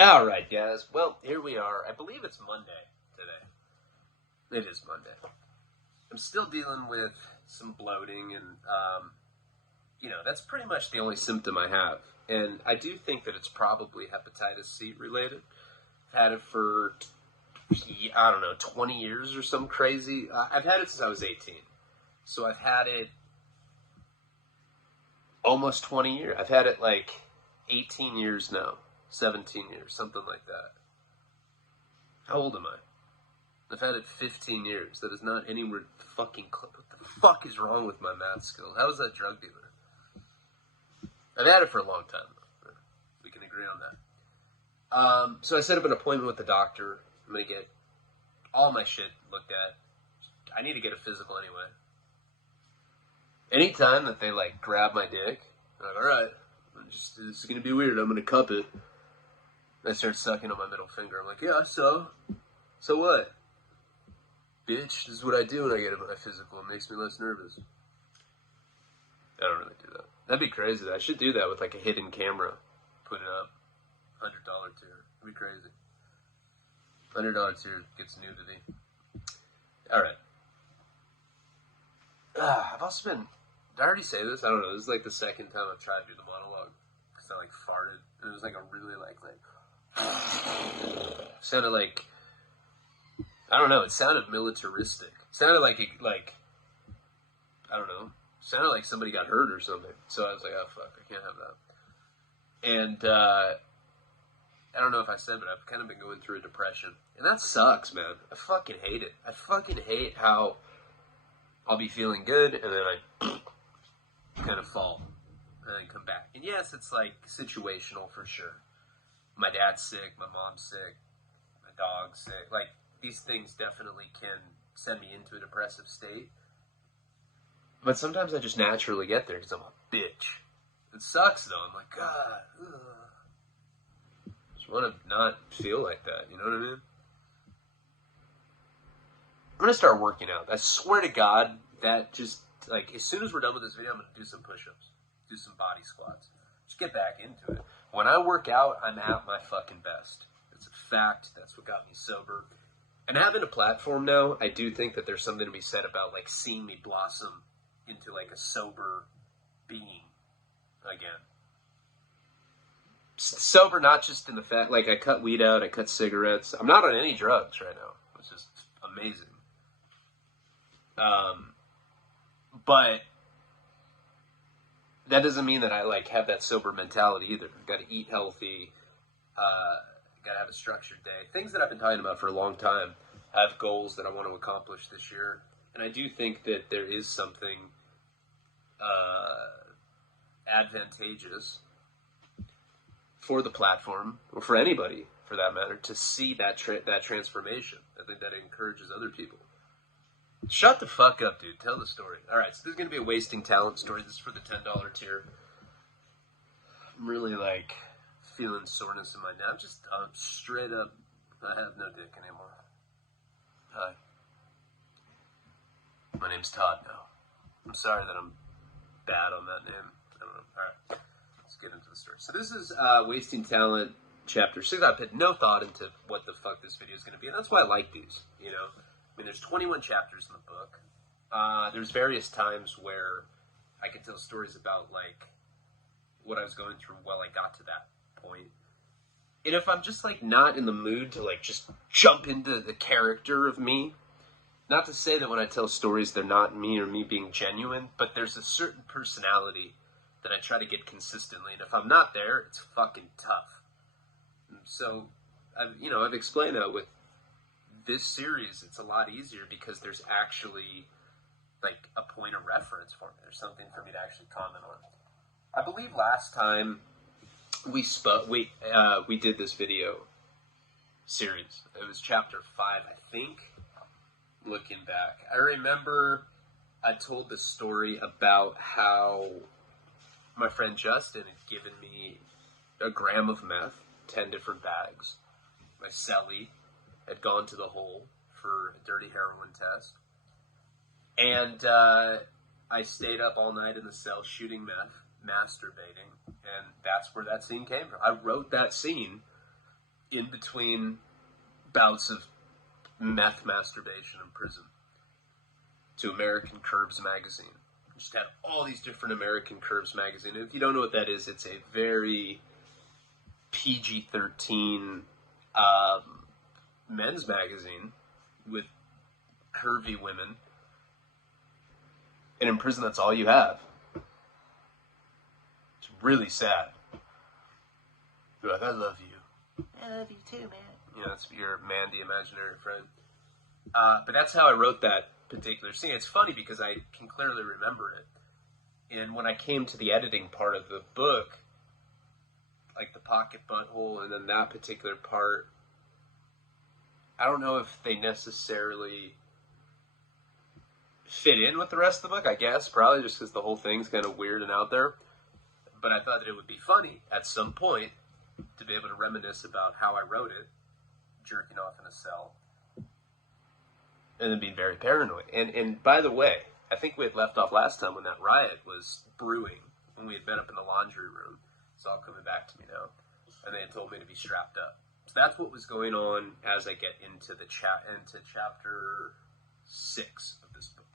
All right, guys. Well, here we are. I believe it's Monday today. It is Monday. I'm still dealing with some bloating, and that's pretty much the only symptom I have. And I do think that it's probably hepatitis C related. I've had it for 20 years or some crazy. I've had it since I was 18, so I've had it almost 20 years. I've had it like 18 years now. 17 years, something like that. How old am I? I've had it 15 years. That is not anywhere fucking close. What the fuck is wrong with my math skills? How is that drug dealer? I've had it for a long time. We can agree on that. So I set up an appointment with the doctor. I'm going to get all my shit looked at. I need to get a physical anyway. Anytime that they, grab my dick, I'm like, alright, this is going to be weird. I'm going to cup it. I start sucking on my middle finger. I'm like, yeah, so what? Bitch, this is what I do when I get my physical. It makes me less nervous. I don't really do that. That'd be crazy. I should do that with a hidden camera. Put it up. $100 tier. It'd be crazy. $100 tier gets nudity. Alright. I've also been... Did I already say this? I don't know. This is the second time I've tried to do the monologue. Because I farted. And it was a really sounded like, I don't know, it sounded militaristic. It sounded like I don't know, sounded like somebody got hurt or something. So I was like, oh fuck, I can't have that. And, I don't know if I said, but I've kind of been going through a depression. And that sucks, man. I fucking hate it. I fucking hate how I'll be feeling good, and then I kind of fall, and then come back. And yes, it's situational for sure. My dad's sick, my mom's sick, my dog's sick. These things definitely can send me into a depressive state. But sometimes I just naturally get there because I'm a bitch. It sucks, though. I'm like, God. Ugh. I just want to not feel like that. You know what I mean? I'm going to start working out. I swear to God, that just, as soon as we're done with this video, I'm going to do some push-ups. Do some body squats. Just get back into it. When I work out, I'm at my fucking best. It's a fact. That's what got me sober. And having a platform now, I do think that there's something to be said about, seeing me blossom into, a sober being again. Sober, not just in the fact, I cut weed out, I cut cigarettes. I'm not on any drugs right now, which is amazing. But that doesn't mean that I have that sober mentality either. I've got to eat healthy. Got to have a structured day. Things that I've been talking about for a long time. I have goals that I want to accomplish this year, and I do think that there is something advantageous for the platform, or for anybody for that matter, to see that transformation. I think that encourages other people. Shut the fuck up, dude. Tell the story. Alright, so this is going to be a wasting talent story. This is for the $10 tier. I'm really, feeling soreness in my neck. I'm straight up, I have no dick anymore. Hi. My name's Todd now. I'm sorry that I'm bad on that name. I don't know. Alright, let's get into the story. So this is Wasting Talent, Chapter 6. I put no thought into what the fuck this video is going to be, and that's why I like these, there's 21 chapters in the book. There's various times where I can tell stories about, what I was going through while I got to that point. And if I'm just, not in the mood to, just jump into the character of me, not to say that when I tell stories they're not me or me being genuine, but there's a certain personality that I try to get consistently, and if I'm not there, it's fucking tough. And so, I've explained that with this series, it's a lot easier because there's actually a point of reference for me. There's something for me to actually comment on. I believe last time we did this video series. It was chapter 5, I think. Looking back, I remember I told the story about how my friend Justin had given me a gram of meth, 10 different bags. My cellie had gone to the hole for a dirty heroin test. And I stayed up all night in the cell shooting meth, masturbating, and that's where that scene came from. I wrote that scene in between bouts of meth masturbation in prison to American Curves magazine. Just had all these different American Curves magazine. If you don't know what that is, it's a very PG-13 men's magazine with curvy women. And in prison, that's all you have. It's really sad. You're like, I love you. I love you too, man. You know, it's your Mandy imaginary friend. But that's how I wrote that particular scene. It's funny because I can clearly remember it. And when I came to the editing part of the book, like the pocket butthole and then that particular part, I don't know if they necessarily fit in with the rest of the book, I guess. Probably just because the whole thing's kind of weird and out there. But I thought that it would be funny at some point to be able to reminisce about how I wrote it, jerking off in a cell, and then being very paranoid. And by the way, I think we had left off last time when that riot was brewing, when we had been up in the laundry room. It's all coming back to me now. And they had told me to be strapped up. So that's what was going on as I get into the into chapter 6 of this book.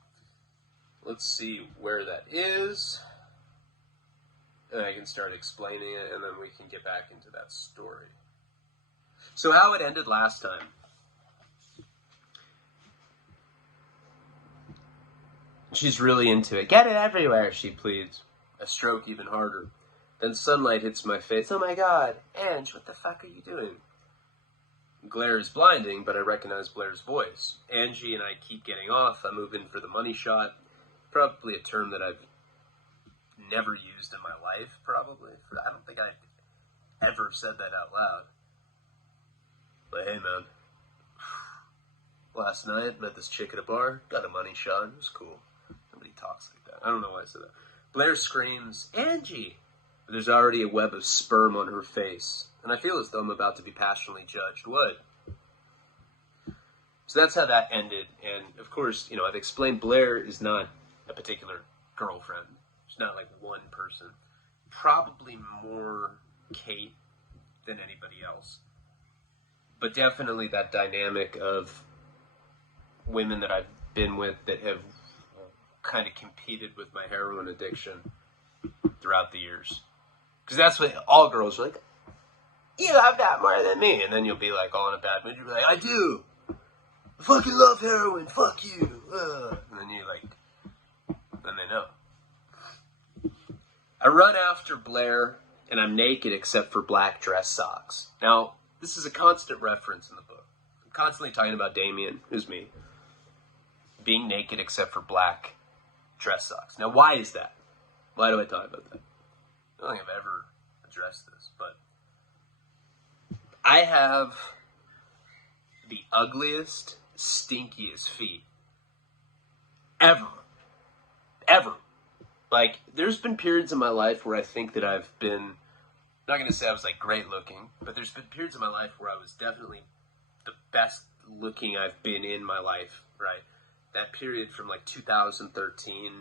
Let's see where that is. And I can start explaining it, and then we can get back into that story. So how it ended last time. She's really into it. Get it everywhere, she pleads. I stroke even harder. Then sunlight hits my face. Oh my god, Ange, what the fuck are you doing? Glare is blinding, but I recognize Blair's voice. Angie and I keep getting off. I move in for the money shot. Probably a term that I've never used in my life, probably. I don't think I've ever said that out loud. But hey, man. Last night, met this chick at a bar. Got a money shot. It was cool. Nobody talks like that. I don't know why I said that. Blair screams, Angie! But there's already a web of sperm on her face. And I feel as though I'm about to be passionately judged. What? So that's how that ended. And, of course, you know, I've explained Blair is not a particular girlfriend. She's not like one person. Probably more Kate than anybody else. But definitely that dynamic of women that I've been with that have kind of competed with my heroin addiction throughout the years. Because that's what all girls are like, you have that more than me. And then you'll be like all in a bad mood. You'll be like, I do. I fucking love heroin. Fuck you. And then you like, then they know. I run after Blair, and I'm naked except for black dress socks. Now, this is a constant reference in the book. I'm constantly talking about Damien, who's me, being naked except for black dress socks. Now, why is that? Why do I talk about that? I don't think I've ever addressed this, but I have the ugliest, stinkiest feet ever. Ever. Like, there's been periods in my life where I think that I've been, I'm not going to say I was, like, great looking, but there's been periods in my life where I was definitely the best looking I've been in my life, right? That period from, like, 2013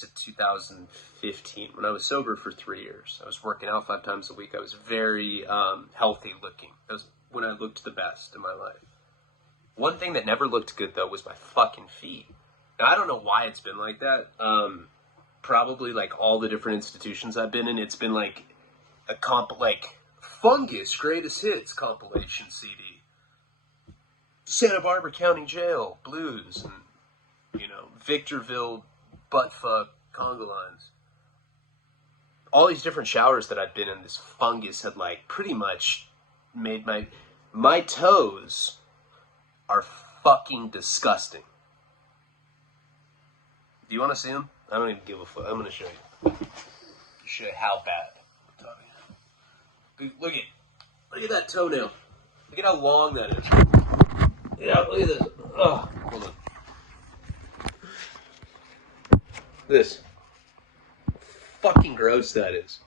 to 2015, when I was sober for 3 years. I was working out 5 times a week. I was very healthy looking. That was when I looked the best in my life. One thing that never looked good, though, was my fucking feet. Now, I don't know why it's been like that. Probably like all the different institutions I've been in, it's been like a Fungus Greatest Hits compilation CD. Santa Barbara County Jail, blues, and, you know, Victorville, buttfuck, conga lines. All these different showers that I've been in, this fungus had like pretty much made my toes are fucking disgusting. Do you want to see them? I don't even give a fuck. I'm going to show you. Show you how bad. Look at that toenail. Look at how long that is. Yeah, look at this. Oh, hold on. This. Fucking gross that is.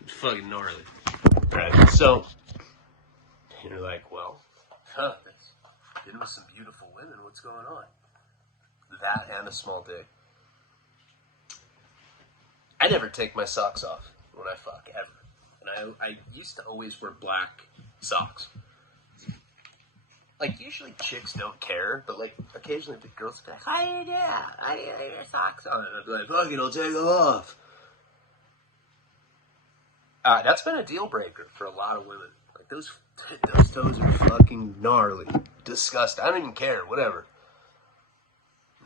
It's fucking gnarly. Alright, so you're like, well, been with some beautiful women. What's going on? That and a small dick. I never take my socks off when I fuck, And I used to always wear black socks. Like, usually chicks don't care, but, like, occasionally the girls will be like, how do you do that? How do you leave your socks on? And I'd be like, fuck it, I'll take them off. That's been a deal breaker for a lot of women. Like, those toes are fucking gnarly. Disgusting. I don't even care, whatever.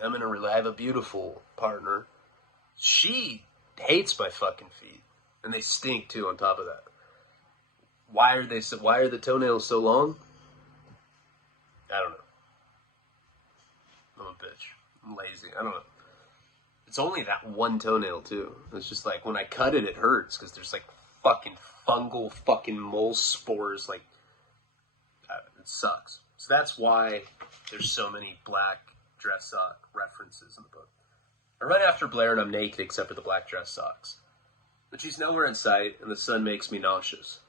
I have a beautiful partner. She hates my fucking feet. And they stink, too, on top of that. Why are the toenails so long? I don't know. I'm a bitch. I'm lazy. I don't know. It's only that one toenail, too. It's just like, when I cut it, it hurts, because there's, like, fucking fungal fucking mole spores, like, it sucks. So that's why there's so many black dress sock references in the book. I run after Blair and I'm naked except for the black dress socks. But she's nowhere in sight and the sun makes me nauseous.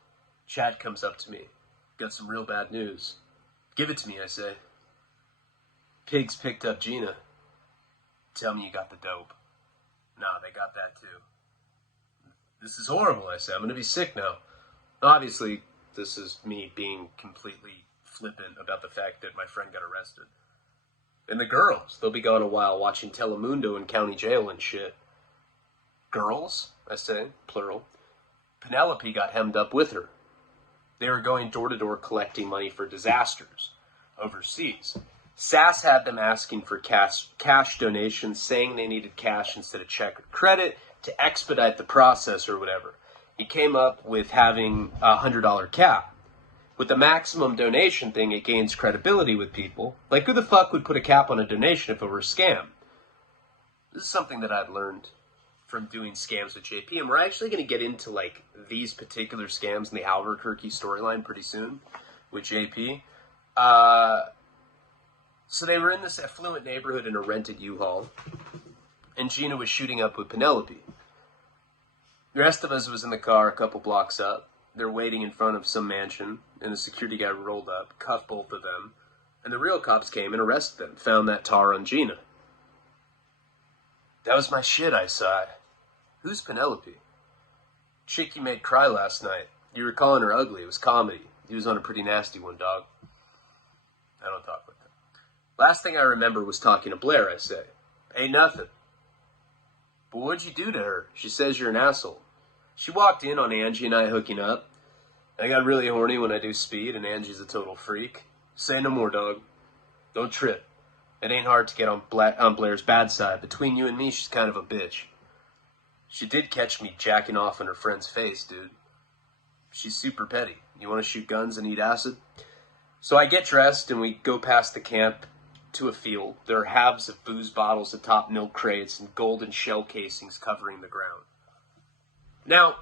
Chad comes up to me. Got some real bad news. Give it to me, I say. Pigs picked up Gina. Tell me you got the dope. Nah, they got that too. This is horrible, I say. I'm going to be sick now. Obviously, this is me being completely flippant about the fact that my friend got arrested. And the girls, they'll be gone a while watching Telemundo in county jail and shit. Girls, I say, plural. Penelope got hemmed up with her. They were going door to door collecting money for disasters overseas. Sass had them asking for cash donations, saying they needed cash instead of check or credit to expedite the process or whatever. He came up with having a $100 cap. With the maximum donation thing, it gains credibility with people. Like, who the fuck would put a cap on a donation if it were a scam? This is something that I've learned from doing scams with JP, and we're actually going to get into, like, these particular scams in the Albuquerque storyline pretty soon with JP. So they were in this affluent neighborhood in a rented U-Haul, and Gina was shooting up with Penelope. The rest of us was in the car a couple blocks up. They're waiting in front of some mansion, and the security guy rolled up, cuffed both of them, and the real cops came and arrested them, found that tar on Gina. That was my shit, I sighed. Who's Penelope? Chick you made cry last night. You were calling her ugly. It was comedy. He was on a pretty nasty one, dog. I don't talk with them. Last thing I remember was talking to Blair, I say. Ain't nothing. But what'd you do to her? She says you're an asshole. She walked in on Angie and I hooking up. I got really horny when I do speed, and Angie's a total freak. Say no more, dog. Don't trip. It ain't hard to get on Blair's bad side. Between you and me, she's kind of a bitch. She did catch me jacking off in her friend's face, dude. She's super petty. You want to shoot guns and eat acid? So I get dressed, and we go past the camp to a field. There are halves of booze bottles atop milk crates and golden shell casings covering the ground. Now,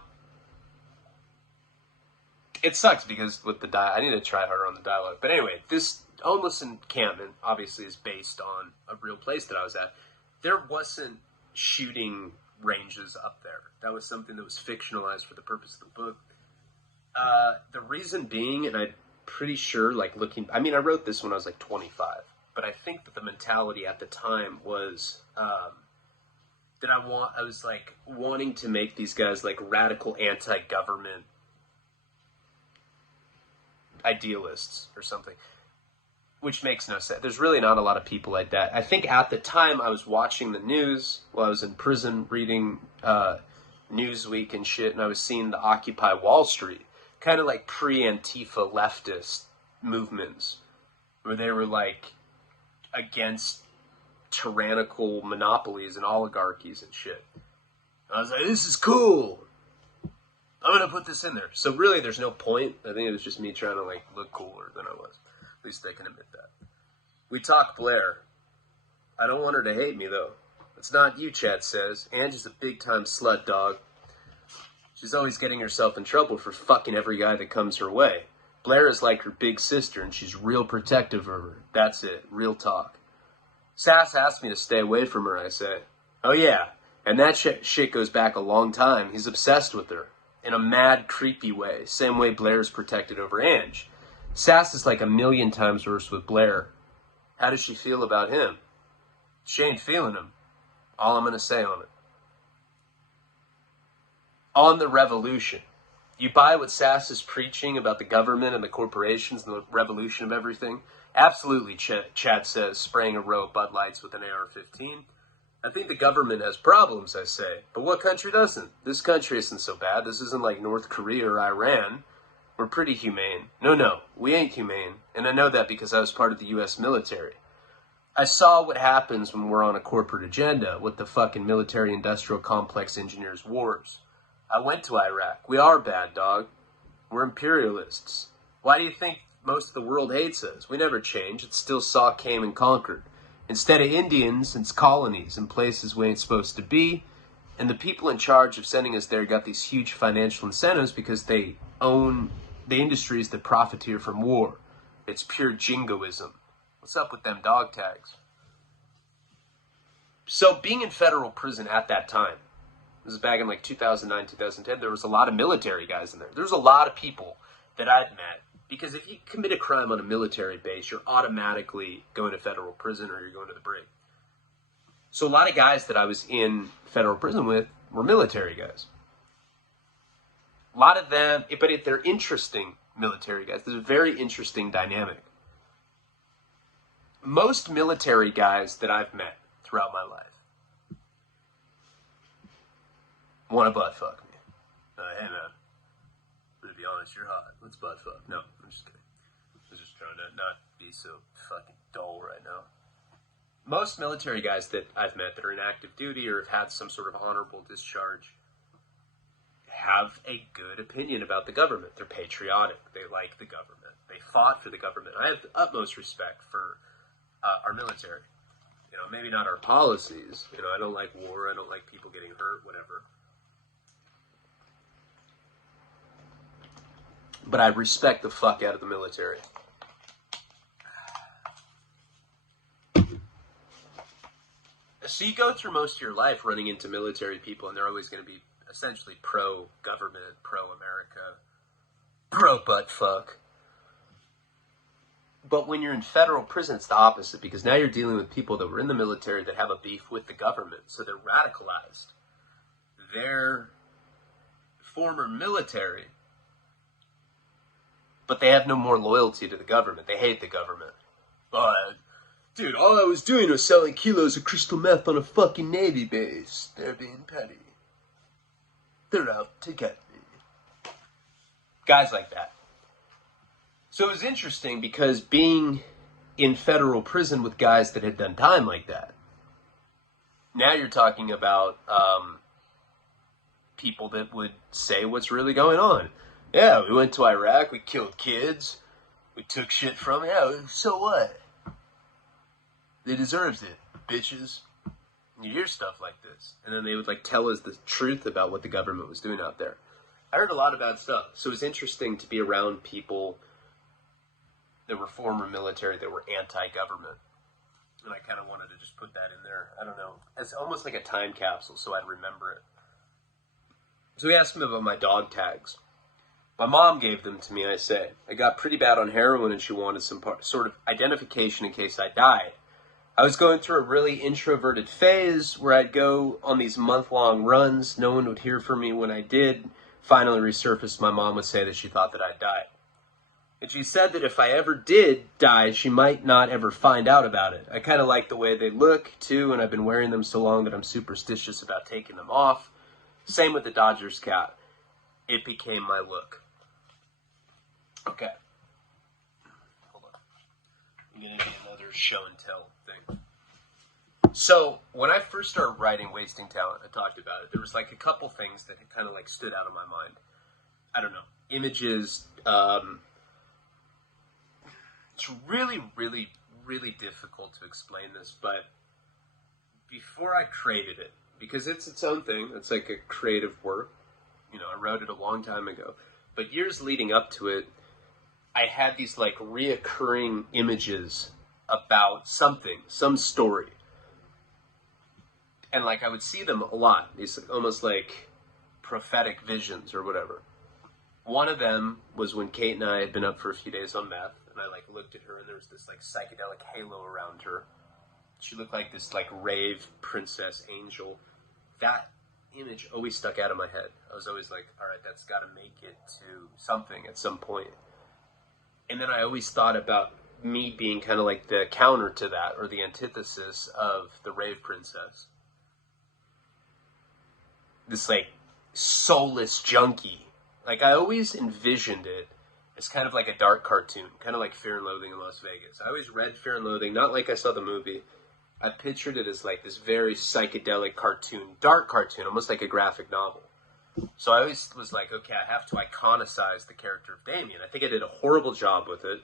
it sucks because with the I need to try harder on the dialogue. But anyway, this homeless encampment obviously is based on a real place that I was at. There wasn't shooting ranges up there. That was something that was fictionalized for the purpose of the book. The reason being, and I'm pretty sure, like I wrote this when I was like 25, but I think that the mentality at the time was that I was like wanting to make these guys like radical anti-government idealists or something, which makes no sense. There's really not a lot of people like that. I think at the time I was watching the news while I was in prison reading Newsweek and shit, and I was seeing the Occupy Wall Street, kind of like pre-Antifa leftist movements, where they were like against tyrannical monopolies and oligarchies and shit. I was like, this is cool. I'm going to put this in there. So really, there's no point. I think it was just me trying to like look cooler than I was. At least they can admit that. We talk Blair. I don't want her to hate me, though. It's not you, Chad says. Angie's a big-time slut, dog. She's always getting herself in trouble for fucking every guy that comes her way. Blair is like her big sister, and she's real protective of her. That's it. Real talk. Sass asked me to stay away from her, I say. Oh, yeah. And that shit goes back a long time. He's obsessed with her. In a mad, creepy way. Same way Blair's protected over Ange. Sass is like 1,000,000 times worse with Blair. How does she feel about him? She ain't feeling him. All I'm going to say on it. On the revolution. You buy what Sass is preaching about the government and the corporations and the revolution of everything? Absolutely, Chad says, spraying a row of Bud Lights with an AR-15. I think the government has problems, I say. But what country doesn't? This country isn't so bad. This isn't like North Korea or Iran. We're pretty humane. No, we ain't humane. And I know that because I was part of the U.S. military. I saw what happens when we're on a corporate agenda with the fucking military-industrial complex engineers wars. I went to Iraq. We are bad, dog. We're imperialists. Why do you think most of the world hates us? We never changed. It's still saw, came, and conquered. Instead of Indians, it's colonies in places we ain't supposed to be. And the people in charge of sending us there got these huge financial incentives because they own the industries that profiteer from war. It's pure jingoism. What's up with them dog tags? So being in federal prison at that time, this is back in like 2009, 2010, there was a lot of military guys in there. There's a lot of people that I'd met. Because if you commit a crime on a military base, you're automatically going to federal prison or you're going to the brig. So a lot of guys that I was in federal prison with were military guys. A lot of them, but they're interesting military guys. There's a very interesting dynamic. Most military guys that I've met throughout my life want to butt fuck me. Hey man, to be honest, you're hot. Let's butt fuck. No, I'm just kidding. I'm just trying to not be so fucking dull right now. Most military guys that I've met that are in active duty or have had some sort of honorable discharge have a good opinion about the government. They're patriotic. They like the government. They fought for the government. I have the utmost respect for our military. You know, maybe not our policies. You know, I don't like war. I don't like people getting hurt, whatever. But I respect the fuck out of the military. So you go through most of your life running into military people, and they're always going to be essentially pro-government, pro-America, pro-butt-fuck. But when you're in federal prison, it's the opposite, because now you're dealing with people that were in the military that have a beef with the government, so they're radicalized. They're former military, but they have no more loyalty to the government. They hate the government. Dude, all I was doing was selling kilos of crystal meth on a fucking Navy base. They're being petty. They're out to get me. Guys like that. So it was interesting because being in federal prison with guys that had done time like that, now you're talking about people that would say what's really going on. Yeah, we went to Iraq, we killed kids, we took shit from it. Yeah, so what? They deserved it, bitches. You hear stuff like this. And then they would like tell us the truth about what the government was doing out there. I heard a lot of bad stuff. So it was interesting to be around people that were former military that were anti-government. And I kind of wanted to just put that in there. I don't know. It's almost like a time capsule, so I'd remember it. So he asked me about my dog tags. My mom gave them to me, I say. I got pretty bad on heroin and she wanted some sort of identification in case I died. I was going through a really introverted phase where I'd go on these month-long runs. No one would hear from me when I did. Finally resurfaced, my mom would say that she thought that I'd died. And she said that if I ever did die, she might not ever find out about it. I kind of like the way they look, too, and I've been wearing them so long that I'm superstitious about taking them off. Same with the Dodgers cap. It became my look. Okay. Hold on. I'm going to do another show and tell thing. So, when I first started writing Wasting Talent, I talked about it. There was like a couple things that kind of like stood out of my mind. I don't know. Images. It's really, really, really difficult to explain this, but before I created it, because it's its own thing, it's like a creative work. You know, I wrote it a long time ago. But years leading up to it, I had these like reoccurring images about something, some story. And like I would see them a lot, these almost like prophetic visions or whatever. One of them was when Kate and I had been up for a few days on meth, and I like looked at her and there was this like psychedelic halo around her. She looked like this like rave princess angel. That image always stuck out of my head. I was always like, all right, that's got to make it to something at some point. And then I always thought about me being kind of like the counter to that, or the antithesis of the rave princess. This like soulless junkie. Like I always envisioned it as kind of like a dark cartoon, kind of like Fear and Loathing in Las Vegas. I always read Fear and Loathing, not like I saw the movie. I pictured it as like this very psychedelic cartoon, dark cartoon, almost like a graphic novel. So I always was like, okay, I have to iconicize the character of Damien. I think I did a horrible job with it.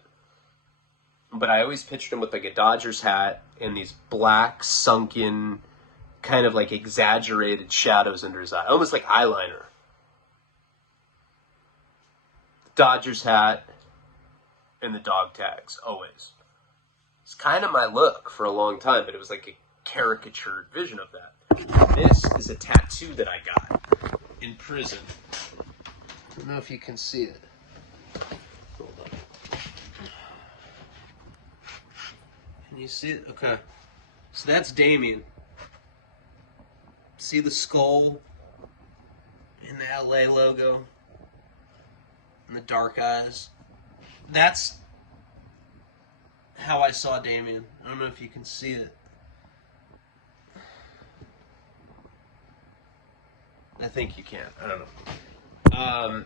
But I always pictured him with like a Dodgers hat and these black, sunken, kind of like exaggerated shadows under his eye. Almost like eyeliner. Dodgers hat and the dog tags, always. It's kind of my look for a long time, but it was like a caricatured vision of that. This is a tattoo that I got in prison. I don't know if you can see it. Hold on. Can you see it? Okay. So that's Damien. See the skull and the LA logo and the dark eyes? That's how I saw Damien. I don't know if you can see it. I think you can. I don't know.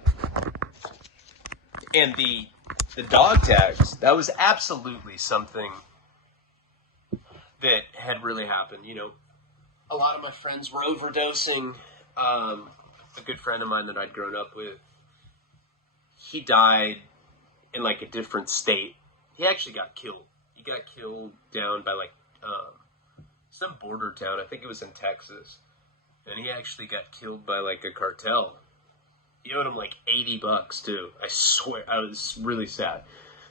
And the dog tags, that was absolutely something that had really happened. You know, a lot of my friends were overdosing. A good friend of mine that I'd grown up with, he died in like a different state. He actually got killed. He got killed down by like some border town. I think it was in Texas. And he actually got killed by like a cartel. He owed him like $80 too. I swear, I was really sad.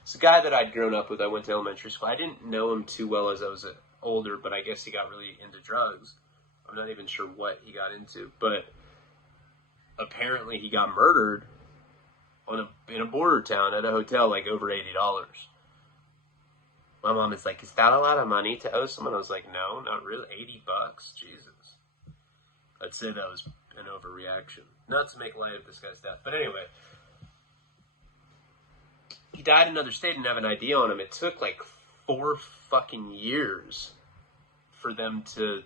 It's a guy that I'd grown up with. I went to elementary school. I didn't know him too well as I was older, but I guess he got really into drugs. I'm not even sure what he got into, but apparently he got murdered in a border town at a hotel, like over $80. My mom is like, is that a lot of money to owe someone? I was like, no, not really. $80? Jesus. I'd say that was an overreaction. Not to make light of this guy's death. But anyway, he died in another state, didn't have an ID on him. It took like 4 fucking years for them to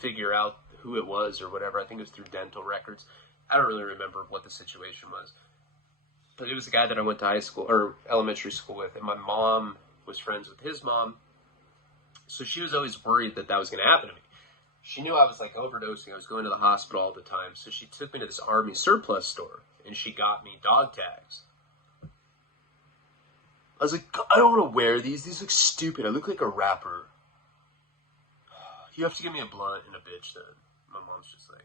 figure out who it was or whatever. I think it was through dental records. I don't really remember what the situation was. But it was a guy that I went to high school or elementary school with, and my mom was friends with his mom. So she was always worried that that was going to happen to me. She knew I was like overdosing. I was going to the hospital all the time. So she took me to this army surplus store and she got me dog tags. I was like, I don't want to wear these. These look stupid. I look like a rapper. You have to give me a blunt and a bitch then. My mom's just like,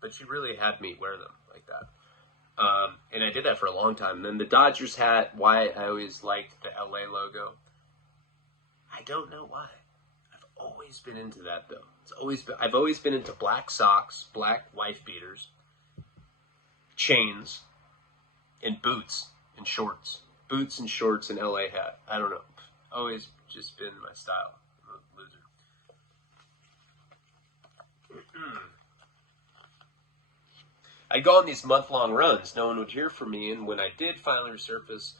but she really had me wear them like that. And I did that for a long time. And then the Dodgers hat, why I always liked the LA logo. I don't know why. I've always been into that though. I've always been into black socks, black wife beaters, chains, and boots and shorts. Boots and shorts and LA hat. I don't know. Always just been my style. I'm a loser. I'd go on these month-long runs. No one would hear from me, and when I did finally resurface,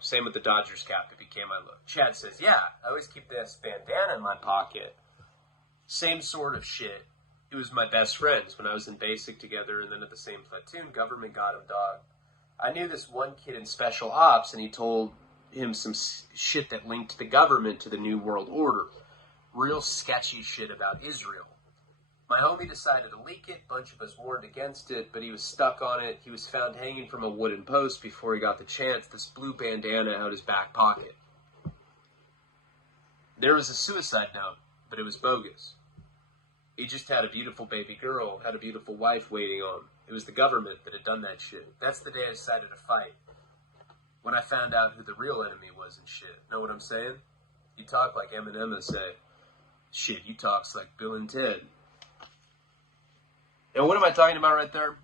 same with the Dodgers cap. It became my look. Chad says, yeah, I always keep this bandana in my pocket. Same sort of shit. It was my best friends when I was in basic together, and then at the same platoon, government got him, dog. I knew this one kid in special ops, and he told him some shit that linked the government to the New World Order. Real sketchy shit about Israel. My homie decided to leak it. A bunch of us warned against it, but he was stuck on it. He was found hanging from a wooden post before he got the chance. This blue bandana out his back pocket. There was a suicide note, but it was bogus. He just had a beautiful baby girl, had a beautiful wife waiting on him. It was the government that had done that shit. That's the day I decided to fight. When I found out who the real enemy was and shit. Know what I'm saying? You talk like Eminem would say. Shit, you talks like Bill and Ted. And what am I talking about right there?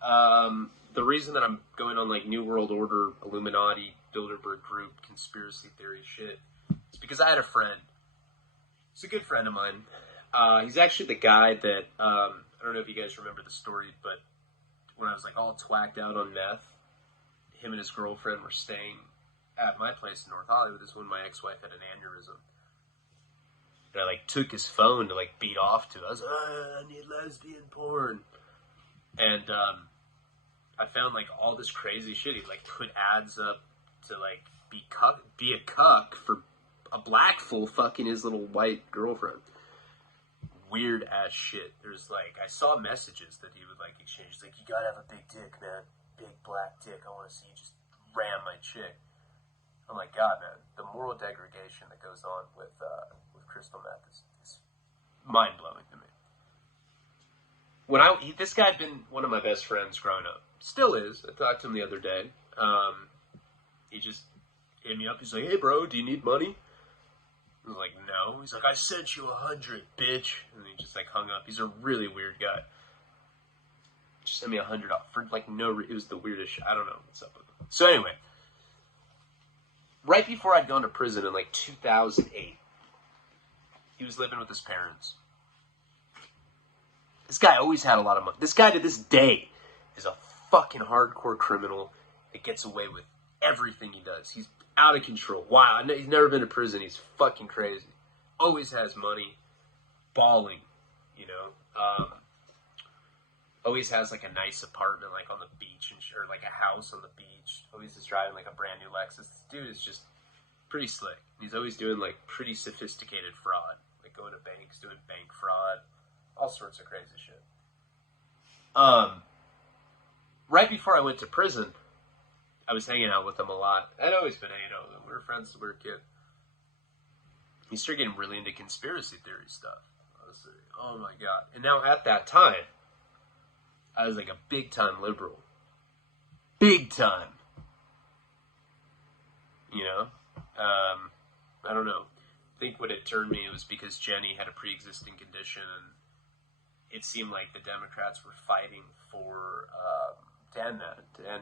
The reason that I'm going on like New World Order, Illuminati, Bilderberg Group, conspiracy theory shit is because I had a friend. He's a good friend of mine. He's actually the guy that, I don't know if you guys remember the story, but when I was like all twacked out on meth, him and his girlfriend were staying at my place in North Hollywood. This is when my ex-wife had an aneurysm. And I like took his phone to like beat off to. I was like, I need lesbian porn. And I found like all this crazy shit. He'd like put ads up to like be a cuck for a black fool fucking his little white girlfriend. Weird ass shit. There's like, I saw messages that he would like exchange. He's like, you gotta have a big dick, man. Big black dick. I want to see you just ram my chick. I'm like, God, man, the moral degradation that goes on with crystal meth is mind blowing to me. This guy had been one of my best friends growing up. Still is. I talked to him the other day. He just hit me up. He's like, hey, bro, do you need money? I was like, no. He's like, I sent you 100, bitch. And he just like hung up. He's a really weird guy. Just sent me 100 for like it was the weirdest shit. I don't know what's up with him. So anyway, right before I'd gone to prison in like 2008, he was living with his parents. This guy always had a lot of money. This guy to this day is a fucking hardcore criminal that gets away with everything he does. He's out of control. Wow, he's never been to prison. He's fucking crazy. Always has money. Balling, you know. Always has like a nice apartment like on the beach or like a house on the beach. Always is driving like a brand new Lexus. This dude is just pretty slick. He's always doing like pretty sophisticated fraud. Like going to banks, doing bank fraud. All sorts of crazy shit. Right before I went to prison, I was hanging out with him a lot. I'd always been hanging out with him. We were friends since we were a kid. He started getting really into conspiracy theory stuff. I was like, oh my God. And now at that time, I was like a big time liberal. Big time. You know? I don't know. I think what it turned me was because Jenny had a pre-existing condition, and it seemed like the Democrats were fighting for to end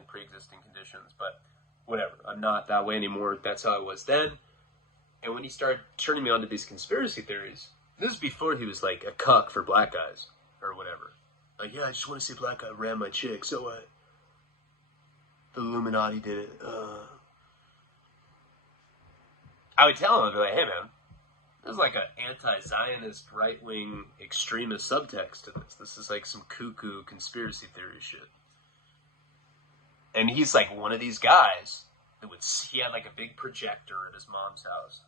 pre-existing conditions. But whatever, I'm not that way anymore. That's how I was then. And when he started turning me on to these conspiracy theories, this was before he was like a cuck for black guys or whatever. Like, yeah, I just want to see a black guy ram my chick. So what? The Illuminati did it. I would tell him, I'd be like, hey man, there's like an anti-Zionist, right-wing, extremist subtext to this. This is like some cuckoo conspiracy theory shit. And he's like one of these guys that he had like a big projector at his mom's house.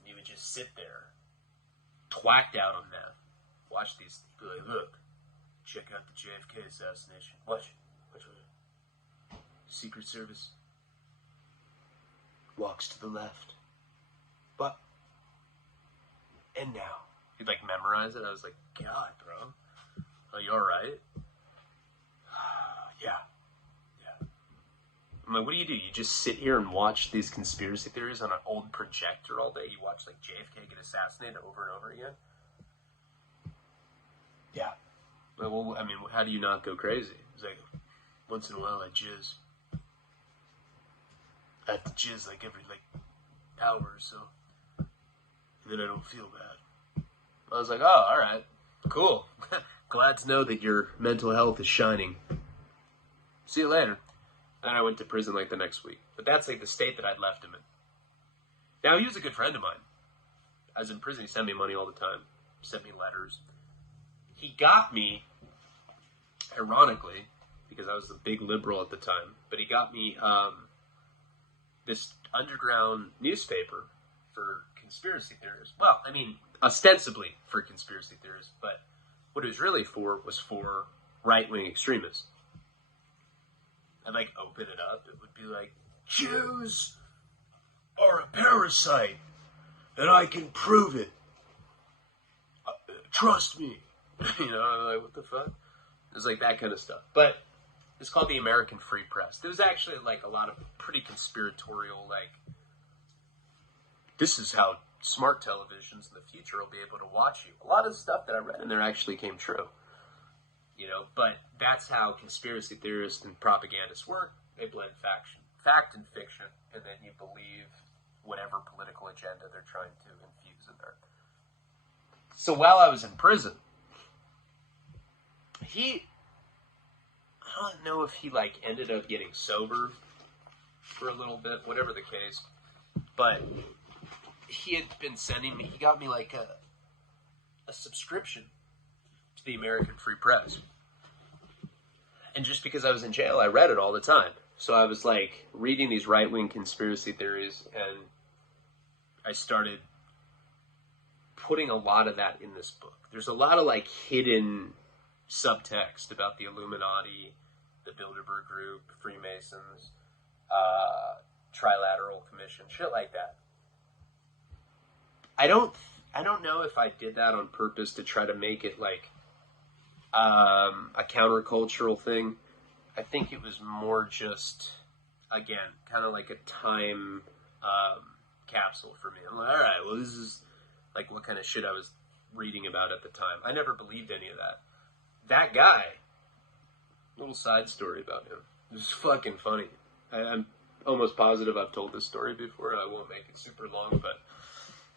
And he would just sit there, twacked out on meth, watch these, be like, look, check out the JFK assassination. Watch. Secret Service walks to the left. But, and now. He'd like memorize it. I was like, God, bro. Are you alright? Yeah. I'm like, what do? You just sit here and watch these conspiracy theories on an old projector all day? You watch like JFK get assassinated over and over again? Yeah. Well, I mean, how do you not go crazy? It's like, once in a while I jizz. I have to jizz like every hour or so. And then I don't feel bad. I was like, oh, alright. Cool. Glad to know that your mental health is shining. See you later. Then I went to prison like the next week. But that's like the state that I'd left him in. Now, he was a good friend of mine. I was in prison. He sent me money all the time. Sent me letters. He got me, ironically, because I was a big liberal at the time, but he got me this underground newspaper for conspiracy theorists. Well, I mean, ostensibly for conspiracy theorists, but what it was really for was for right-wing extremists. I'd like open it up. It would be like, Jews are a parasite, and I can prove it. Trust me. You know, I'm like, what the fuck? It was like that kind of stuff. But it's called the American Free Press. There was actually like a lot of pretty conspiratorial, like, this is how smart televisions in the future will be able to watch you. A lot of the stuff that I read in there actually came true. You know, but that's how conspiracy theorists and propagandists work. They blend fact and fiction, and then you believe whatever political agenda they're trying to infuse in there. So while I was in prison, I don't know if he, like, ended up getting sober for a little bit, whatever the case, but he had been sending me, he got me, like, a subscription to the American Free Press. And just because I was in jail, I read it all the time. So I was, like, reading these right-wing conspiracy theories, and I started putting a lot of that in this book. There's a lot of, like, hidden subtext about the Illuminati, the Bilderberg Group, Freemasons, Trilateral Commission, shit like that. I don't know if I did that on purpose to try to make it, like, a countercultural thing. I think it was more just, again, kind of like a time capsule for me. I'm like, all right, well, this is like what kind of shit I was reading about at the time. I never believed any of that. That guy, little side story about him, it was fucking funny. I'm almost positive I've told this story before. I won't make it super long, but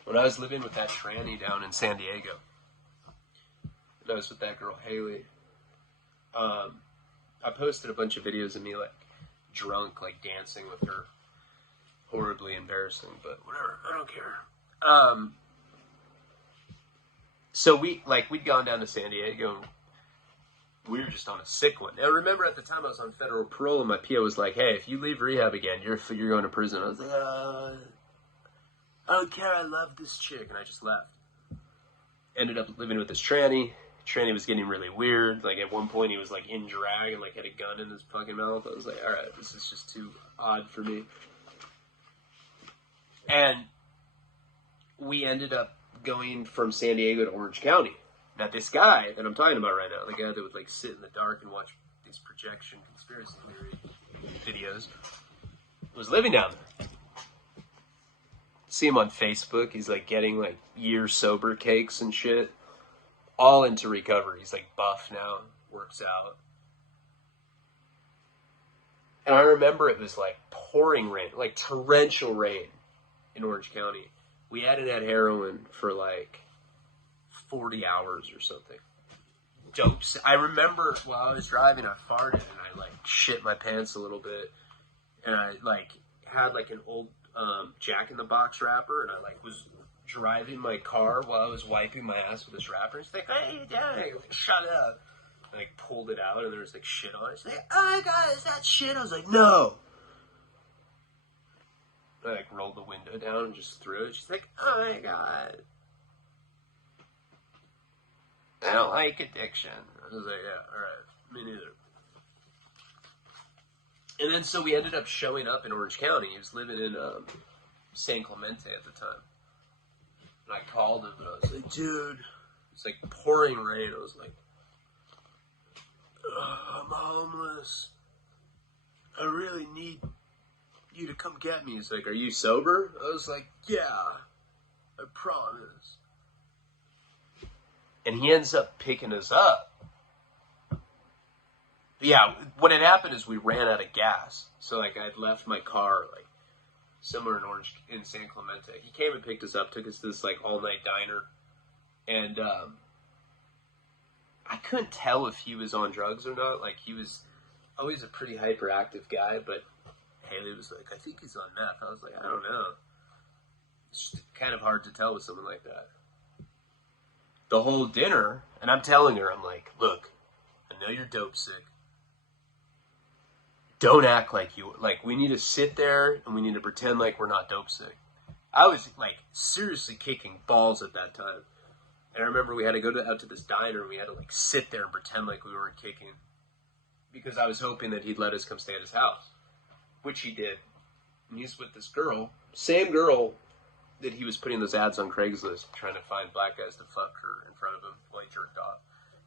when I was living with that tranny down in San Diego, and I was with that girl, Haley, I posted a bunch of videos of me, like, drunk, like, dancing with her. Horribly embarrassing, but whatever. I don't care. So we'd gone down to San Diego, and we were just on a sick one. Now, remember at the time I was on federal parole, and my PO was like, hey, if you leave rehab again, you're going to prison. I was like, I don't care, I love this chick, and I just left. Ended up living with this tranny. Tranny was getting really weird. Like, at one point, he was, like, in drag and, like, had a gun in his fucking mouth. I was like, all right, this is just too odd for me. And we ended up going from San Diego to Orange County. Now, this guy that I'm talking about right now, the guy that would, like, sit in the dark and watch these projection conspiracy theory videos, was living down there. See him on Facebook. He's, like, getting, like, year sober cakes and shit. All into recovery. He's, like, buff now. Works out. And I remember it was, like, pouring rain. Like, torrential rain in Orange County. We hadn't had heroin for, like, 40 hours or something. Dopes. I remember while I was driving, I farted and I, like, shit my pants a little bit. And I, like, had, like, an old Jack-in-the-Box wrapper, and I, like, was driving my car while I was wiping my ass with this wrapper. He's like, hey, Dad, like, shut up. I, like, pulled it out, and there was, like, shit on it. He's like, oh my God, is that shit? I was like, no. I, like, rolled the window down and just threw it. She's like, oh my God. I don't like addiction. I was like, yeah, alright. Me neither. And then so we ended up showing up in Orange County. He was living in San Clemente at the time. And I called him and I was like, dude, it's like pouring rain. I was like, I'm homeless. I really need you to come get me. He's like, are you sober? I was like, yeah, I promise. And he ends up picking us up. But yeah, what had happened is we ran out of gas. So, like, I'd left my car, like, somewhere in San Clemente. He came and picked us up, took us to this, like, all-night diner. And I couldn't tell if he was on drugs or not. Like, he was always a pretty hyperactive guy, but Haley was like, I think he's on meth. I was like, I don't know. It's just kind of hard to tell with someone like that. The whole dinner, and I'm telling her, I'm like, look, I know you're dope sick. Don't act like you, like, we need to sit there and we need to pretend like we're not dope sick. I was, like, seriously kicking balls at that time. And I remember we had to go out to this diner and we had to, like, sit there and pretend like we weren't kicking. Because I was hoping that he'd let us come stay at his house. Which he did. And he's with this girl, same girl that he was putting those ads on Craigslist, trying to find black guys to fuck her in front of him while he jerked off.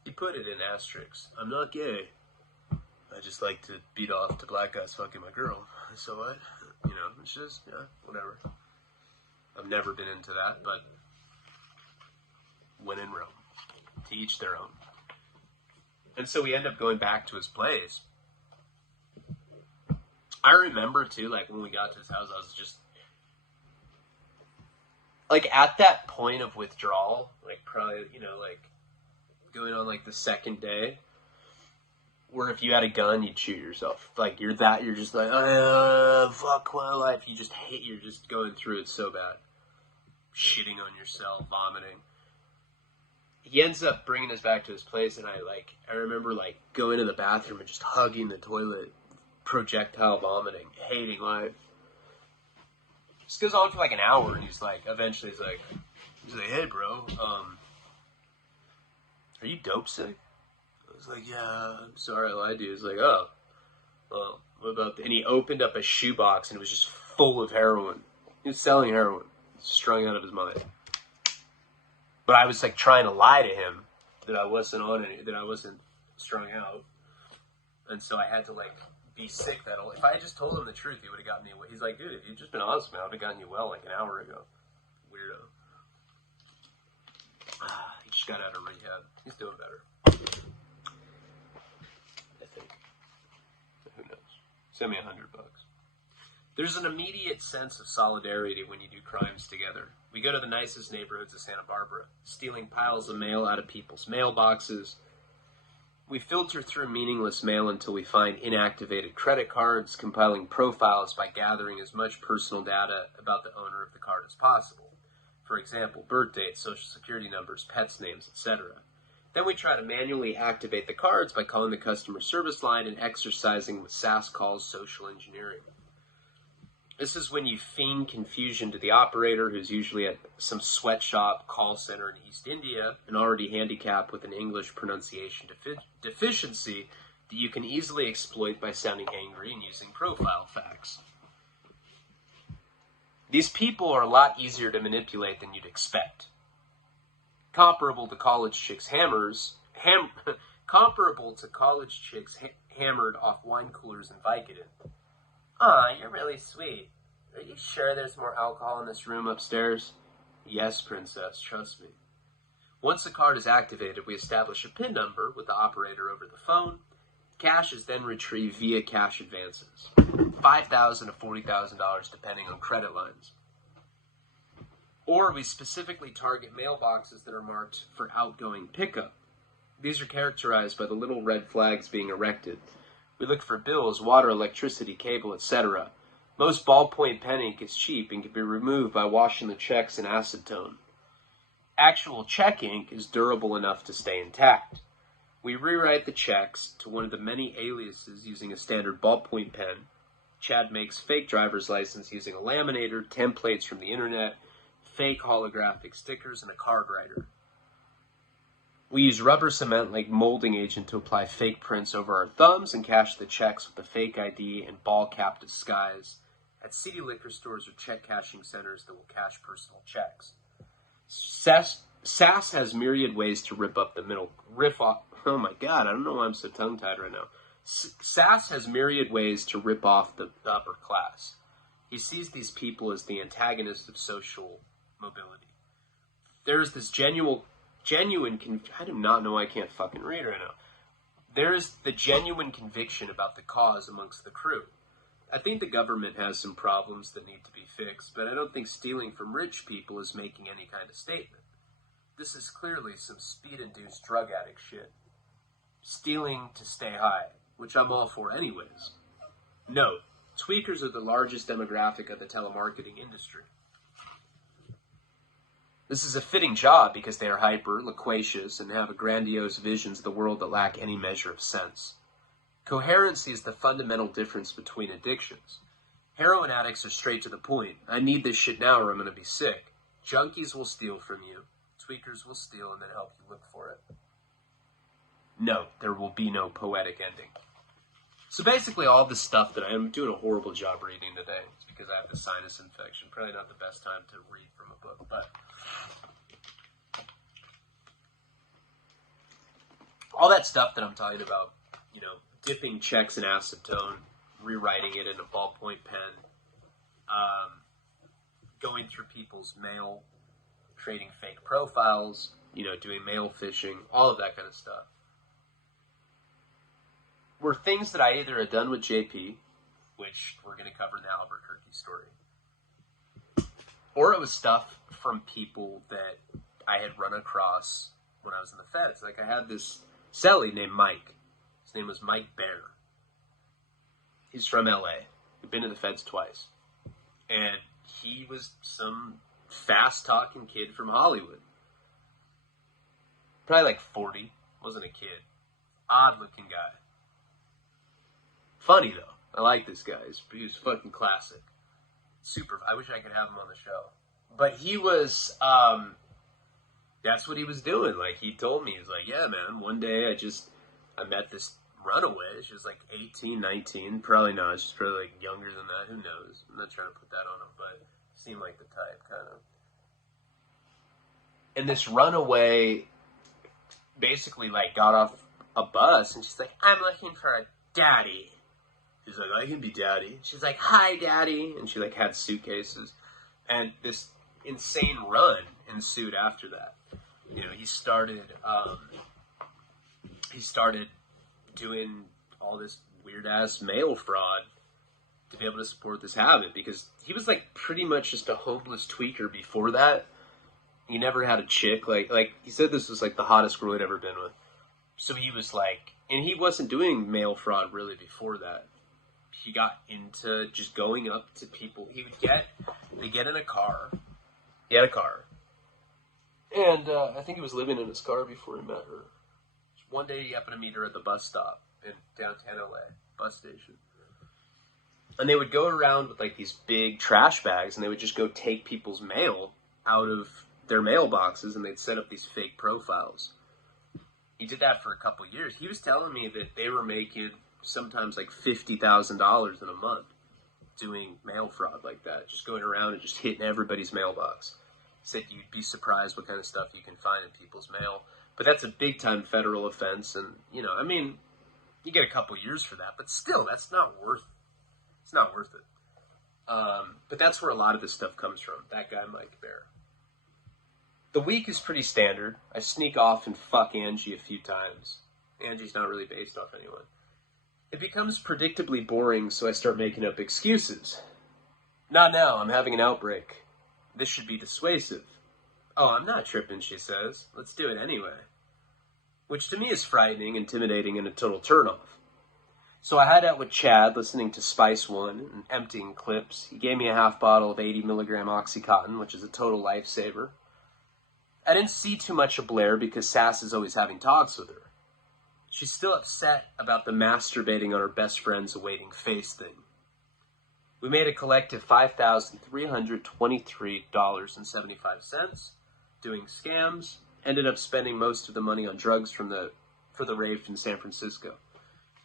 He put it in asterisks. I'm not gay. I just like to beat off to black guys fucking my girl. So what? You know, it's just, yeah, whatever. I've never been into that, but when in Rome, to each their own. And so we end up going back to his place. I remember, too, like, when we got to his house, like, at that point of withdrawal, like, probably, you know, like, going on, like, the second day, where if you had a gun, you'd shoot yourself. Like, you're just like, fuck my life. You just hate, you're just going through it so bad. Shitting on yourself, vomiting. He ends up bringing us back to his place, and I remember, like, going to the bathroom and just hugging the toilet, projectile vomiting, hating life. Just goes on for like an hour, and he's like, hey, bro, are you dope sick? I was like, yeah, I'm sorry, I lied to you. He's like, oh, well, what about and he opened up a shoebox, and it was just full of heroin. He was selling heroin, strung out of his mind. But I was like trying to lie to him that I wasn't strung out, and so I had to like be sick that whole. If I had just told him the truth, he would have gotten me. He's like, dude, if you'd just been honest with me, I would have gotten you well like an hour ago. Weirdo. He just got out of rehab. He's doing better, I think. Who knows? Send me $100. There's an immediate sense of solidarity when you do crimes together. We go to the nicest neighborhoods of Santa Barbara, stealing piles of mail out of people's mailboxes. We filter through meaningless mail until we find inactivated credit cards, compiling profiles by gathering as much personal data about the owner of the card as possible. For example, birth dates, social security numbers, pets' names, etc. Then we try to manually activate the cards by calling the customer service line and exercising what SAS calls social engineering. This is when you feign confusion to the operator, who's usually at some sweatshop call center in East India and already handicapped with an English pronunciation deficiency that you can easily exploit by sounding angry and using profile facts. These people are a lot easier to manipulate than you'd expect. Comparable to college chicks hammered off wine coolers in Vicodin. Aw, you're really sweet. Are you sure there's more alcohol in this room upstairs? Yes, princess, trust me. Once the card is activated, we establish a PIN number with the operator over the phone. Cash is then retrieved via cash advances. $5,000 to $40,000 depending on credit lines. Or we specifically target mailboxes that are marked for outgoing pickup. These are characterized by the little red flags being erected. We look for bills, water, electricity, cable, etc. Most ballpoint pen ink is cheap and can be removed by washing the checks in acetone. Actual check ink is durable enough to stay intact. We rewrite the checks to one of the many aliases using a standard ballpoint pen. Chad makes fake driver's license using a laminator, templates from the internet, fake holographic stickers, and a card writer. We use rubber cement like molding agent to apply fake prints over our thumbs and cash the checks with a fake ID and ball cap disguise at city liquor stores or check cashing centers that will cash personal checks. SAS has myriad ways to rip off. Oh my god, I don't know why I'm so tongue-tied right now. SAS has myriad ways to rip off the upper class. He sees these people as the antagonists of social mobility. There is this genuine I do not know why I can't fucking read right now. There is the genuine conviction about the cause amongst the crew. I think the government has some problems that need to be fixed, but I don't think stealing from rich people is making any kind of statement. This is clearly some speed-induced drug addict shit. Stealing to stay high, which I'm all for anyways. Note, tweakers are the largest demographic of the telemarketing industry. This is a fitting job because they are hyper, loquacious, and have grandiose visions of the world that lack any measure of sense. Coherency is the fundamental difference between addictions. Heroin addicts are straight to the point. I need this shit now or I'm going to be sick. Junkies will steal from you. Tweakers will steal and then help you look for it. No, there will be no poetic ending. So basically all the stuff that I'm doing a horrible job reading today. It's because I have the sinus infection. Probably not the best time to read from a book, but all that stuff that I'm talking about, you know, dipping checks in acetone, rewriting it in a ballpoint pen, going through people's mail, creating fake profiles, you know, doing mail phishing, all of that kind of stuff, were things that I either had done with JP, which we're going to cover in the Albuquerque story, or it was stuff from people that I had run across when I was in the Feds. Like, I had this cellie named Mike. His name was Mike Bear. He's from LA. He'd been to the Feds twice. And he was some fast-talking kid from Hollywood. Probably like 40. Wasn't a kid. Odd-looking guy. Funny, though. I like this guy. He was fucking classic. Super. I wish I could have him on the show. But he was, that's what he was doing. Like, he told me, he's like, yeah, man, one day I met this runaway. She was like 18, 19. Probably not. She's probably like younger than that. Who knows? I'm not trying to put that on him, but seemed like the type, kind of. And this runaway basically, like, got off a bus, and she's like, I'm looking for a daddy. She's like, I can be daddy. She's like, hi, daddy. And she, like, had suitcases. And this insane run ensued after that. You know, he started doing all this weird-ass mail fraud to be able to support this habit, because he was, like, pretty much just a hopeless tweaker before that. He never had a chick. Like he said this was, like, the hottest girl he'd ever been with. So he was, like, and he wasn't doing mail fraud, really, before that. He got into just going up to people. They get in a car. He had a car. And I think he was living in his car before he met her. One day he happened to meet her at the bus stop in downtown LA, bus station. And they would go around with, like, these big trash bags, and they would just go take people's mail out of their mailboxes, and they'd set up these fake profiles. He did that for a couple years. He was telling me that they were making sometimes like $50,000 in a month doing mail fraud like that, just going around and just hitting everybody's mailbox. He said you'd be surprised what kind of stuff you can find in people's mail. But that's a big time federal offense, and, you know, I mean, you get a couple years for that, but still, it's not worth it. But that's where a lot of this stuff comes from, that guy Mike Bear. The week is pretty standard. I sneak off and fuck Angie a few times. Angie's not really based off anyone. It becomes predictably boring, so I start making up excuses. Not now, I'm having an outbreak. This should be dissuasive. Oh, I'm not tripping, she says. Let's do it anyway. Which to me is frightening, intimidating, and a total turnoff. So I had out with Chad, listening to Spice One and emptying clips. He gave me a half bottle of 80 milligram Oxycontin, which is a total lifesaver. I didn't see too much of Blair because Sass is always having talks with her. She's still upset about the masturbating on her best friend's awaiting face thing. We made a collective $5,323.75 doing scams. Ended up spending most of the money on drugs for the rave in San Francisco.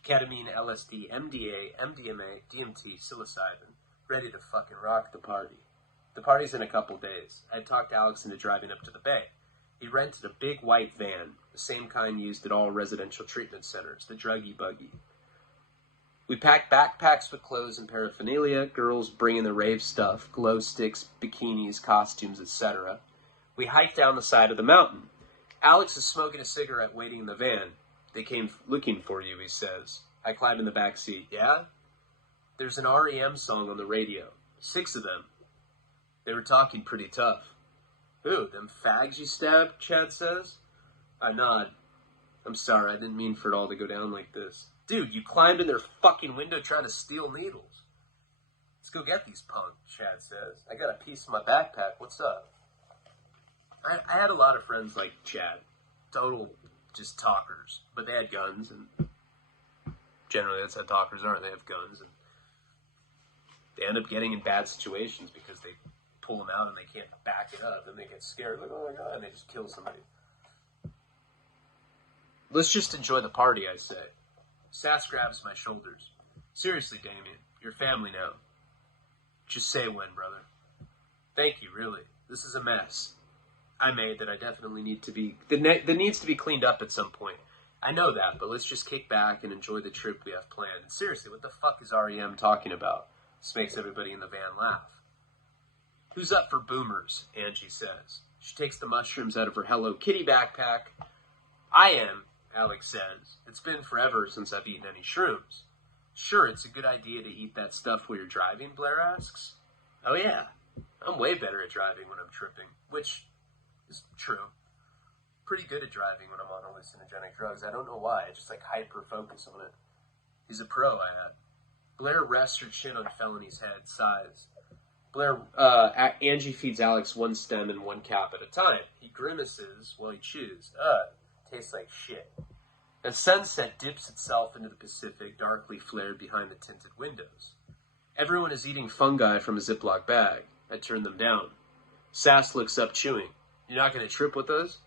Ketamine, LSD, MDA, MDMA, DMT, psilocybin. Ready to fucking rock the party. The party's in a couple days. I talked Alex into driving up to the Bay. He rented a big white van, the same kind used at all residential treatment centers, the druggy buggy. We packed backpacks with clothes and paraphernalia, girls bringing the rave stuff, glow sticks, bikinis, costumes, etc. We hiked down the side of the mountain. Alex is smoking a cigarette waiting in the van. They came looking for you, he says. I climbed in the back seat. Yeah? There's an REM song on the radio. 6 of them. They were talking pretty tough. Who, them fags you stabbed, Chad says? I nod. I'm sorry, I didn't mean for it all to go down like this. Dude, you climbed in their fucking window trying to steal needles. Let's go get these punks, Chad says. I got a piece of my backpack. What's up? I had a lot of friends like Chad. Total just talkers. But they had guns, and generally that's how talkers are. They have guns, and they end up getting in bad situations because they pull them out and they can't back it up, and they get scared, like, oh my god, and they just kill somebody. Let's just enjoy the party, I say. Sass grabs my shoulders. Seriously, Damien, you're family now. Just say when, brother. Thank you, really. This is a mess I made that I definitely need to be, that needs to be cleaned up at some point. I know that, but let's just kick back and enjoy the trip we have planned. And seriously, what the fuck is REM talking about? This makes everybody in the van laugh. Who's up for boomers, Angie says. She takes the mushrooms out of her Hello Kitty backpack. I am, Alex says. It's been forever since I've eaten any shrooms. Sure, it's a good idea to eat that stuff while you're driving, Blair asks. Oh yeah. I'm way better at driving when I'm tripping, which is true. Pretty good at driving when I'm on hallucinogenic drugs. I don't know why. I just like hyper-focus on it. He's a pro, I had. Blair rests her chin on Felony's head, sighs. Angie feeds Alex one stem and one cap at a time. He grimaces while he chews. Tastes like shit. As sunset dips itself into the Pacific, darkly flared behind the tinted windows. Everyone is eating fungi from a Ziploc bag. I turn them down. Sass looks up, chewing. You're not going to trip with those?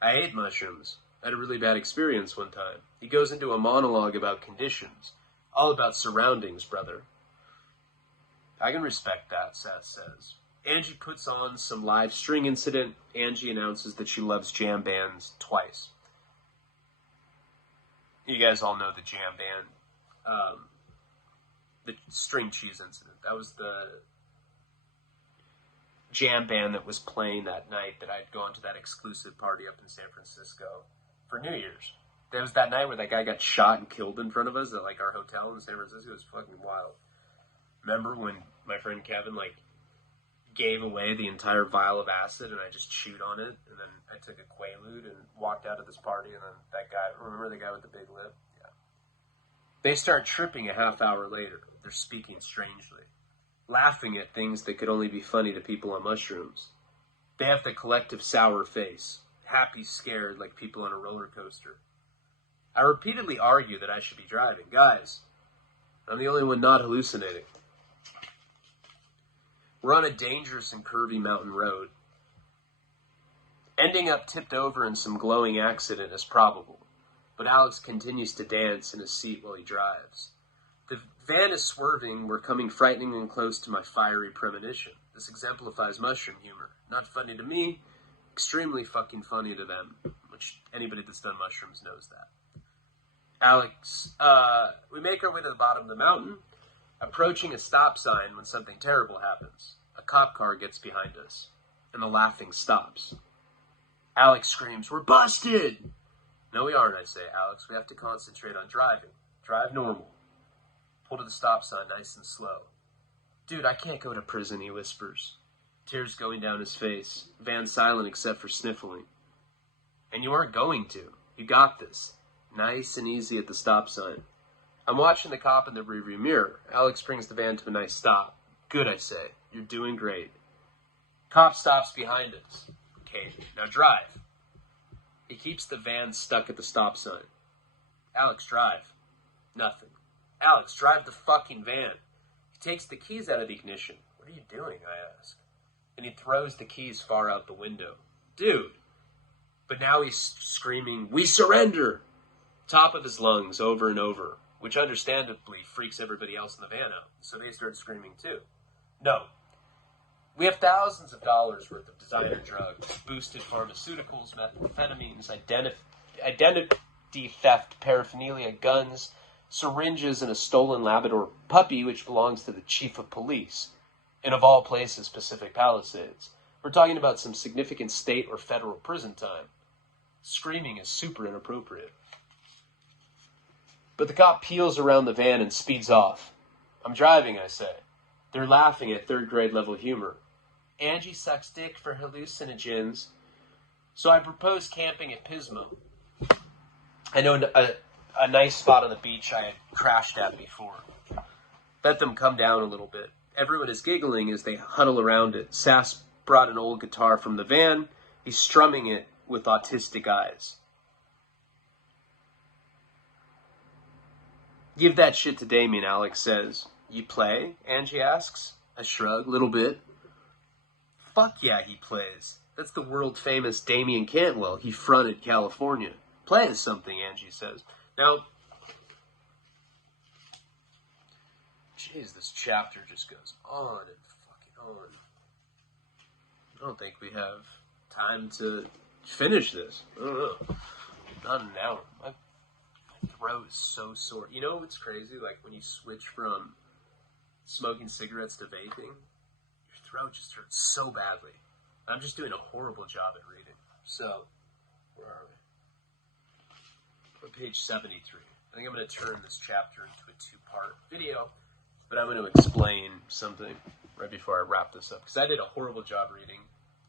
I ate mushrooms. I had a really bad experience one time. He goes into a monologue about conditions. All about surroundings, brother. I can respect that, Sass says. Angie puts on some live string incident. Angie announces that she loves jam bands twice. You guys all know the jam band. The string cheese incident. That was the jam band that was playing that night that I'd gone to that exclusive party up in San Francisco for New Year's. There was that night where that guy got shot and killed in front of us at like our hotel in San Francisco. It was fucking wild. Remember when my friend Kevin like gave away the entire vial of acid and I just chewed on it, and then I took a Quaalude and walked out of this party, and then that guy, remember the guy with the big lip? Yeah. They start tripping a half hour later. They're speaking strangely, laughing at things that could only be funny to people on mushrooms. They have the collective sour face, happy, scared like people on a roller coaster. I repeatedly argue that I should be driving. Guys, I'm the only one not hallucinating. We're on a dangerous and curvy mountain road. Ending up tipped over in some glowing accident is probable, but Alex continues to dance in his seat while he drives. The van is swerving. We're coming frighteningly close to my fiery premonition. This exemplifies mushroom humor. Not funny to me, extremely fucking funny to them, which anybody that's done mushrooms knows that. Alex, we make our way to the bottom of the mountain, approaching a stop sign when something terrible happens. A cop car gets behind us, and the laughing stops. Alex screams, "We're busted!" No, we aren't, I say. Alex, we have to concentrate on driving. Drive normal. Pull to the stop sign nice and slow. Dude, I can't go to prison, he whispers. Tears going down his face. Van silent except for sniffling. And you aren't going to. You got this. Nice and easy at the stop sign. I'm watching the cop in the rearview mirror. Alex brings the van to a nice stop. Good, I say. You're doing great. Cop stops behind us. Okay, now drive. He keeps the van stuck at the stop sign. Alex, drive. Nothing. Alex, drive the fucking van. He takes the keys out of the ignition. What are you doing, I ask. And he throws the keys far out the window. Dude. But now he's screaming, "We surrender!" Top of his lungs over and over, which understandably freaks everybody else in the van out. So they start screaming too. No. We have thousands of dollars worth of designer drugs, boosted pharmaceuticals, methamphetamines, identity theft, paraphernalia, guns, syringes, and a stolen Labrador puppy which belongs to the chief of police. And of all places, Pacific Palisades. We're talking about some significant state or federal prison time. Screaming is super inappropriate. But the cop peels around the van and speeds off. I'm driving, I say. They're laughing at third grade level humor. Angie sucks dick for hallucinogens. So I propose camping at Pismo. I know a nice spot on the beach I had crashed at before. Let them come down a little bit. Everyone is giggling as they huddle around it. Sass brought an old guitar from the van. He's strumming it with autistic eyes. Give that shit to Damien, Alex says. You play? Angie asks. I shrug, little bit. Fuck yeah, he plays. That's the world-famous Damien Cantwell. He fronted California. Play us something, Angie says. Now, jeez, this chapter just goes on and fucking on. I don't think we have time to finish this. I don't know. Not an hour. My throat is so sore. You know what's crazy? Like when you switch from smoking cigarettes to vaping, your throat just hurts so badly. I'm just doing a horrible job at reading. So, where are we? On page 73. I think I'm going to turn this chapter into a two-part video, but I'm going to explain something. right before I wrap this up, because I did a horrible job reading,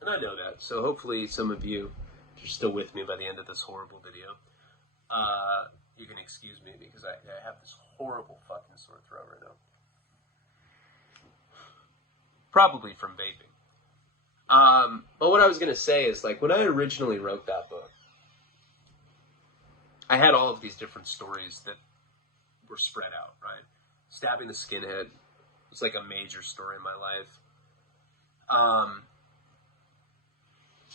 and I know that. So hopefully some of you are still with me by the end of this horrible video. You can excuse me because I have this horrible fucking sore throat right now. Probably from vaping. But what I was going to say is, like, when I originally wrote that book, I had all of these different stories that were spread out, right? Stabbing the skinhead was like a major story in my life.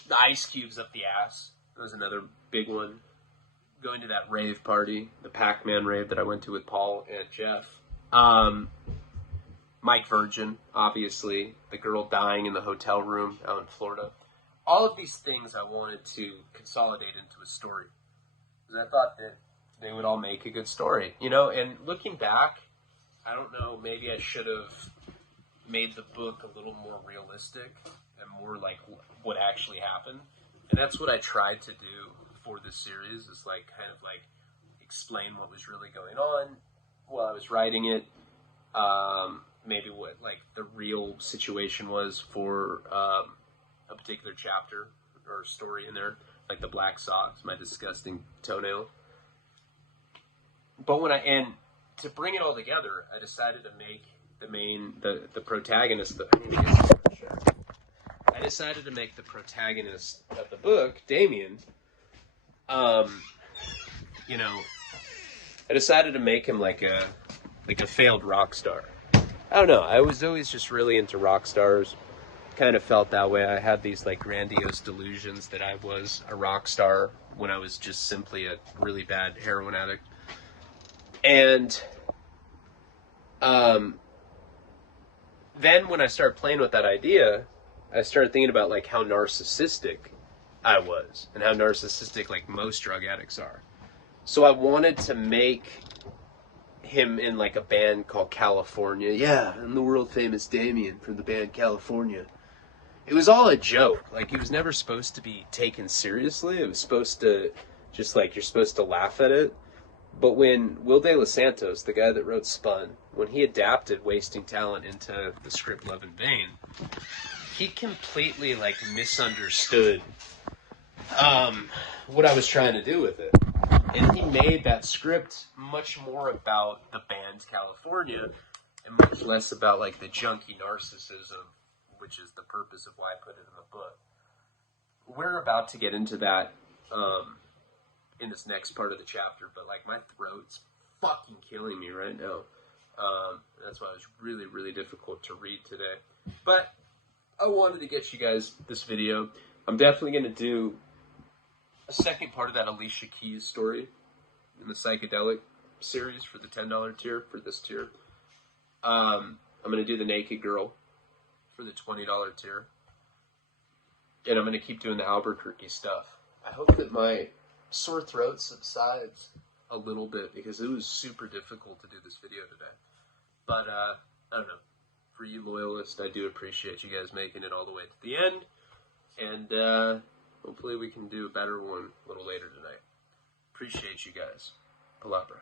The ice cubes up the ass, that was another big one. Going to that rave party, the Pac-Man rave that I went to with Paul and Jeff. Mike Virgin, obviously, the girl dying in the hotel room out in Florida. All of these things I wanted to consolidate into a story. Because I thought that they would all make a good story, you know? And looking back, I don't know, maybe I should have made the book a little more realistic and more like what actually happened. And that's what I tried to do for this series, is like kind of like explain what was really going on while I was writing it. Maybe what like the real situation was for a particular chapter or story in there, like the black socks, my disgusting toenail. But to bring it all together, I decided to make the protagonist. I decided to make the protagonist of the book, Damien. You know, I decided to make him like a failed rock star. I don't know. I was always just really into rock stars. Kind of felt that way. I had these like grandiose delusions that I was a rock star when I was just simply a really bad heroin addict. And then when I started playing with that idea, I started thinking about like how narcissistic I was and how narcissistic like most drug addicts are. So I wanted to make him in like a band called California. Yeah, I'm the world famous Damien from the band California. It was all a joke. Like, he was never supposed to be taken seriously. It was supposed to just like, you're supposed to laugh at it. But when Will De Los Santos, the guy that wrote Spun, when he adapted Wasting Talent into the script Love in Vain, he completely like misunderstood what I was trying to do with it. And he made that script much more about the band California and much less about like the junky narcissism, which is the purpose of why I put it in the book. We're about to get into that in this next part of the chapter, but like my throat's fucking killing me right now. That's why it was really, really difficult to read today. But I wanted to get you guys this video. I'm definitely going to do a second part of that Alicia Keys story in the psychedelic series for the $10 tier, for this tier. I'm going to do the Naked Girl for the $20 tier. And I'm going to keep doing the Albuquerque stuff. I hope that my sore throat subsides a little bit because it was super difficult to do this video today. But, I don't know. For you loyalists, I do appreciate you guys making it all the way to the end. And, hopefully we can do a better one a little later tonight. Appreciate you guys. Palabra.